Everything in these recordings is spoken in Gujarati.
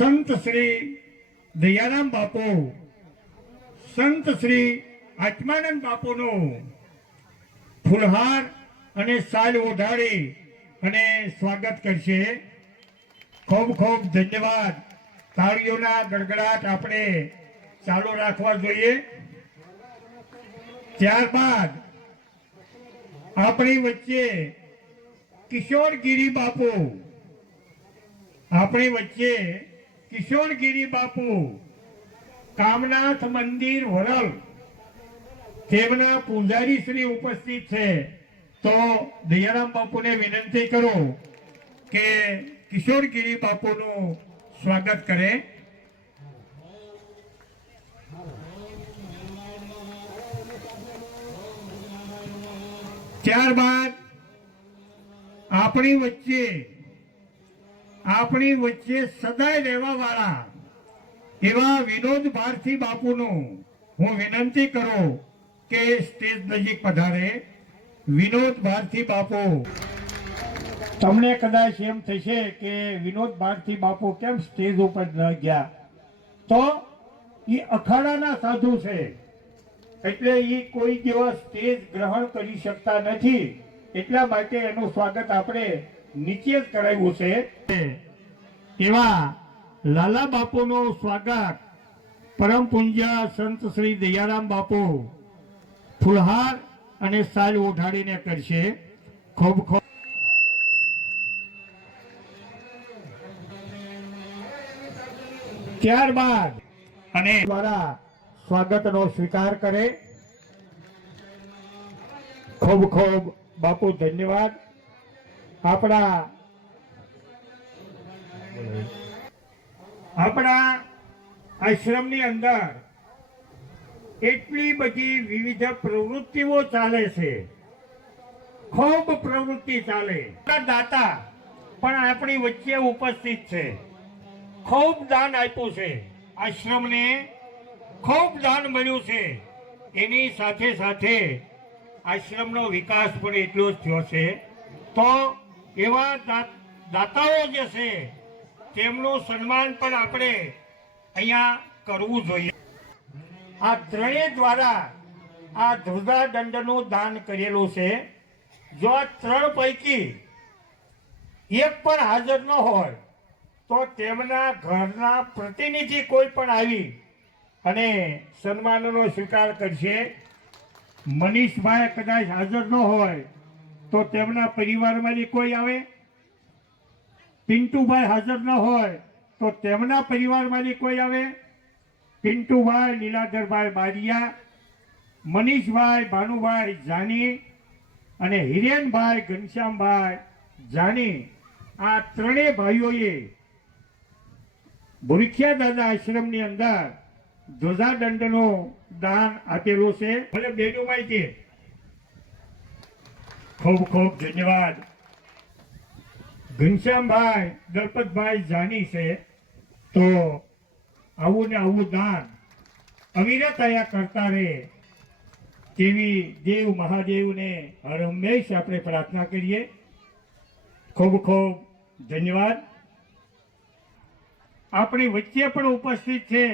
સંત શ્રી દયારામ બાપુ, સંત શ્રી આત્માનંદ બાપુનો ફૂલહાર અને સાલ ઓઢાડી અને સ્વાગત કરશે. ખૂબ ખૂબ ધન્યવાદ. તાળીઓના ગડગડાટ આપણે ચાલુ રાખવા જોઈએ. ત્યારબાદ આપણી વચ્ચે કિશોરગીરી બાપુ, આપણી વચ્ચે કિશોરગીરી બાપુ કામનાથ મંદિર વરલ, તેમના પૂજારી શ્રી ઉપસ્થિત છે. તો દયારામ બાપુને વિનંતી કરું કે કિશોરગીરી બાપુનું સ્વાગત કરે. ત્યારબાદ આપણી વચ્ચે સદાય રહેવા વાળા એવા વિનોદ ભારતી બાપુનું હું વિનંતી કરું કે સ્ટેજ નજીક પધારે. વિનોદ ભારતી બાપુ, તમને કદાચ એમ થશે કે વિનોદ ભારતી બાપુ કેમ સ્ટેજ ઉપર ન ગયા, તો એ અખાડાના સાધુ છે એટલે એ કોઈ જેવા સ્ટેજ ગ્રહણ કરી શકતા નથી. એટલા માટે એનું સ્વાગત આપણે નીચે જ કરાવ્યું છે. એવા લાલા બાપુનું સ્વાગત પરમ પૂજ્ય સંત શ્રી દયારામ બાપુ ફુલહાર અને સાલ ઓઢાડીને કરશે. ખૂબ ખૂબ ત્યારબાદ અને દ્વારા સ્વાગતનો સ્વીકાર કરે. ખૂબ ખૂબ બાપુ ધન્યવાદ. આપણા આશ્રમની અંદર એટલી બધી વિવિધ પ્રવૃત્તિઓ ચાલે છે, ખૂબ પ્રવૃત્તિ ચાલે. દાતા પણ આપણી વચ્ચે ઉપસ્થિત છે. ખૂબ દાન આપ્યું છે આશ્રમને, ખૂબ દાન મળ્યું છે. એની સાથે સાથે આશ્રમનો વિકાસ પણ એટલો જ થયો છે. તો એવા દાતાઓ જે છે તેમનું સન્માન પણ આપણે અહીંયા કરવું જોઈએ. આ ત્રણેય દ્વારા આ ધ્વજાદંડનું દાન કરેલું છે. જો આ ત્રણ પૈકી એક પણ હાજર ન હોય તો તેમના ઘરના પ્રતિનિધિ કોઈ પણ આવી અને સન્માનનો સ્વીકાર કરશે. મનીષભાઈ કદાચ હાજર ન હોય તો તેમના પરિવારમાંથી કોઈ આવે. પિન્ટુભાઈ હાજર ન હોય તો તેમના પરિવારમાંથી કોઈ આવે. પિન્ટુભાઈ લીલાધરભાઈ બારિયા, મનીષભાઈ ભાનુભાઈ જાની અને હિરેનભાઈ ઘનશ્યામભાઈ જાની, આ ત્રણેય ભાઈઓએ ભૂરખિયા દાદા આશ્રમની અંદર ધ્વજાદંડનું દાન આપેલું છે. ભલે બેનુભાઈ છે. ખૂબ ખૂબ ધન્યવાદ. ઘનશ્યામભાઈ દલપતભાઈ જાની છે. તો આવું ને આવું દાન અવિરતયા કરતા રહે તેવી દેવ મહાદેવને હર હંમેશ આપણે પ્રાર્થના કરીએ. ખૂબ ખૂબ ધન્યવાદ. આપણી વચ્ચે પણ ઉપસ્થિત છે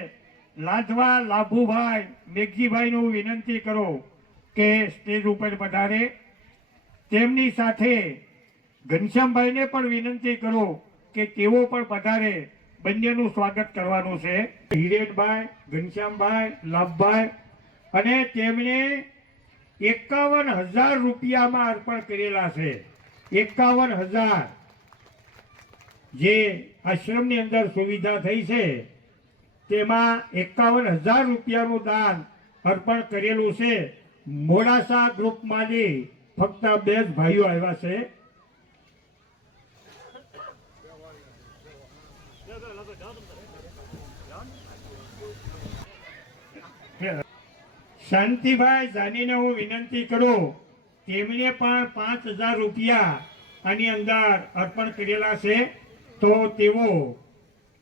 લાધવા લાભુભાઈ મેઘજીભાઈનું વિનંતી કરો કે સ્ટેજ ઉપર પધારે. તેમની સાથે ઘનશ્યામભાઈને પણ વિનંતી કરો કે તેઓ પણ પધારે. બંનેનું સ્વાગત કરવાનું છે. હિરેનભાઈ, ઘનશ્યામભાઈ, લાભભાઈ અને તેમણે 51,000 રૂપિયામાં અર્પણ કરેલા છે. 51,000 જે આશ્રમની અંદર સુવિધા થઈ છે તેમાં 51,000 રૂપિયાનું દાન અર્પણ કરેલું છે. મોડાસા ગ્રુપમાંથી ફક્ત 2 જ ભાઈઓ આવ્યા છે. શાંતિભાઈ જાનીને હું વિનંતી કરું, તેમણે પણ 5,000 રૂપિયા આની અંદર અર્પણ કરેલા છે. તો તેઓ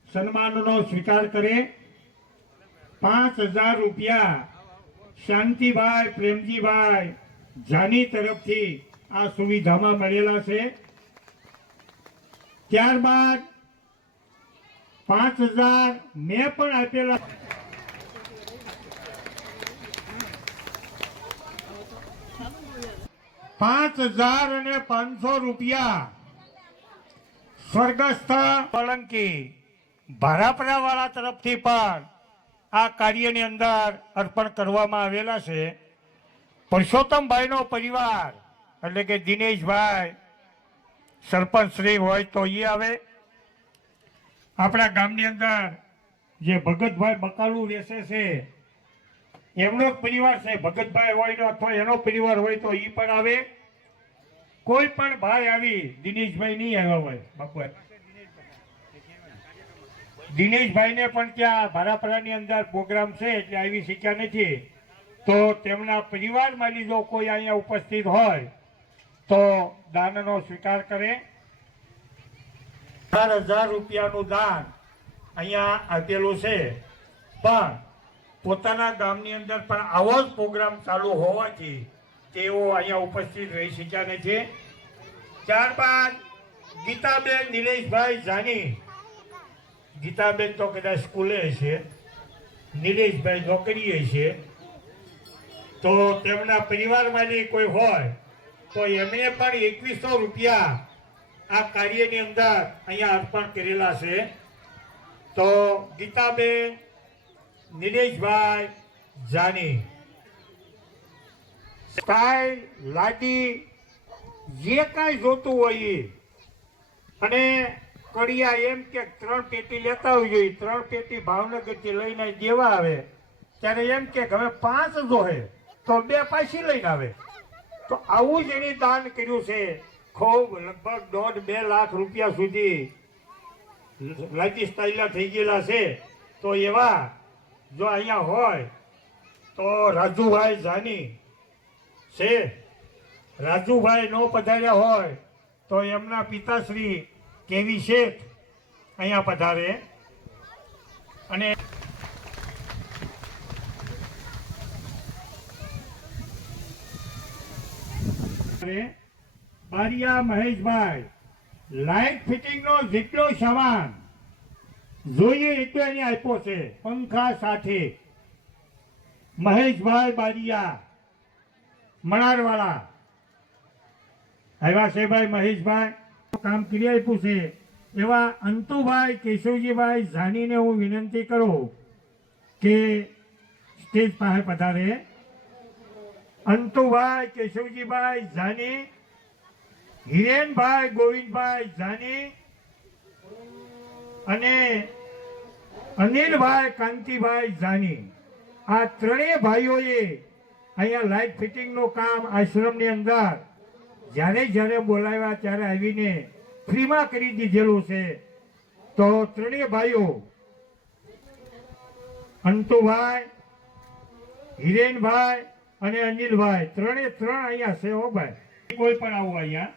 સન્માનનો સ્વીકાર કરે. 5,000 રૂપિયા શાંતિભાઈ પ્રેમજીભાઈ જાની તરફથી આ સુવિધામાં મળેલા છે. ત્યારબાદ 5,000 મેં પણ આપેલા. 5,500 રૂપિયા સ્વર્ગસ્થ સોલંકી ભારાપરા વાળા તરફથી પણ આ કાર્યની અંદર અર્પણ કરવામાં આવેલા છે. પરસોત્તમભાઈનો પરિવાર એટલે કે દિનેશભાઈ સરપંચ શ્રી હોય તો એ આવે. આપણા ગામની અંદર જે ભગતભાઈ બકાલું વેસે છે એમનો જ પરિવાર છે. ભગતભાઈ હોય અથવા એનો પરિવાર હોય તો એ પણ આવે. કોઈ પણ ભાઈ આવી દિનેશભાઈ નહીં આવ્યા હોય બાપુ, દિનેશભાઈને પણ ત્યાં ભારાપરાની અંદર પ્રોગ્રામ છે એટલે આવી શક્યા નથી. તો તેમના પરિવારમાંથી જો કોઈ અહીંયા ઉપસ્થિત હોય તો દાનનો સ્વીકાર કરે. 4,000 રૂપિયાનું દાન અહીંયા આપેલું છે. પણ પોતાના ગામની અંદર પણ આવો જ પ્રોગ્રામ ચાલુ હોવાથી તેઓ અહીંયા ઉપસ્થિત રહી શક્યા નથી. ત્યારબાદ ગીતાબેન નિલેશભાઈ જાની. ગીતાબેન તો કદાચ સ્કૂલે છે, નિલેશભાઈ નોકરીએ છે. તો તેમના પરિવારમાંથી કોઈ હોય તો એમણે પણ 2,100 રૂપિયા આ કાર્યની અંદર અહીંયા અર્પણ કરેલા છે. તો ગીતાબેન નિલેશભાઈ જાની સ્ટાઇલ લાડી જે કાંઈ જોતું હોય એ, અને કડિયા એમ કે 3 પેટી લેતા આવવી જોઈએ. 3 પેટી ભાવનગરથી લઈને દેવા આવે ત્યારે એમ કે હવે 5 જોહે તો 2 પાછી લઈને આવે. તો આવું જ એને દાન કર્યું છે. ખૂબ લગભગ 1.5-2 લાખ રૂપિયા સુધી લાડી સ્ટાઇલના થઈ ગયેલા છે. તો એવા જો અહીંયા હોય તો રાજુભાઈ જાની છે. રાજુભાઈ નો પધાર્યા હોય તો એમના પિતાશ્રી કેવી શેઠ અહીંયા પધારે. અને બારિયા મહેશભાઈ લાઇટ ફિટિંગ નો જેટલો સામાન જોઈએ એટલો એને આપ્યો છે. પંખા સાથે મહેશભાઈ બારિયા મણારવાળા આવ્યા છે. ભાઈ મહેશભાઈ કામ કરી આપ્યું છે. એવા અંતુભાઈ કેશવજીભાઈ જાનીને હું વિનંતી કરું કે સ્ટેજ પાસે પધારે. અંતુભાઈ કેશવજીભાઈ જાની, હિરેનભાઈ ગોવિંદભાઈ જાની અને અનિલભાઈ કાંતિભાઈ જાની. આ ત્રણેય ભાઈઓએ અહીંયા લાઇટ ફિટિંગનું કામ આશ્રમની અંદર જ્યારે બોલાવ્યા ત્યારે આવીને ફ્રીમાં કરી દીધેલું છે. તો ત્રણેય ભાઈઓ અંતુભાઈ, હિરેનભાઈ અને અનિલભાઈ ત્રણે અહીંયા છે. હો ભાઈ, કોઈ પણ આવું અહીંયા